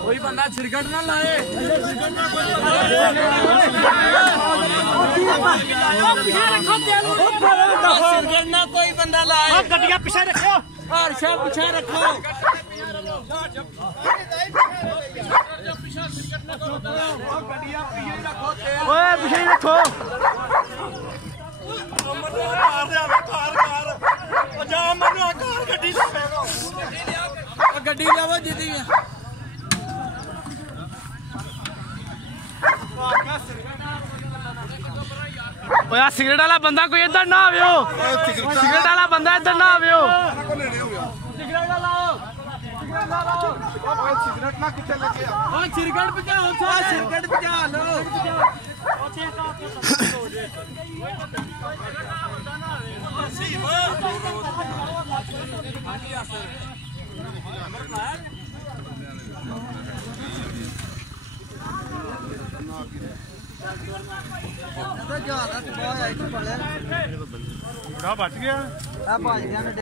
कोई बंदा छिरकट ना लाए ना कोई बंदा लाए गड्डियां पीछे रखो और शह पीछे रखो पीछे रखो गड्डी लाओ जीती सिगरेट वाला बंदा कोई इधर ना आवियो सिगरेट वाला बंदा इधर ना आवियो सिगरेट ना किथे लेके आ सिगरेट बचा सिगरेट बचा लो बच गया।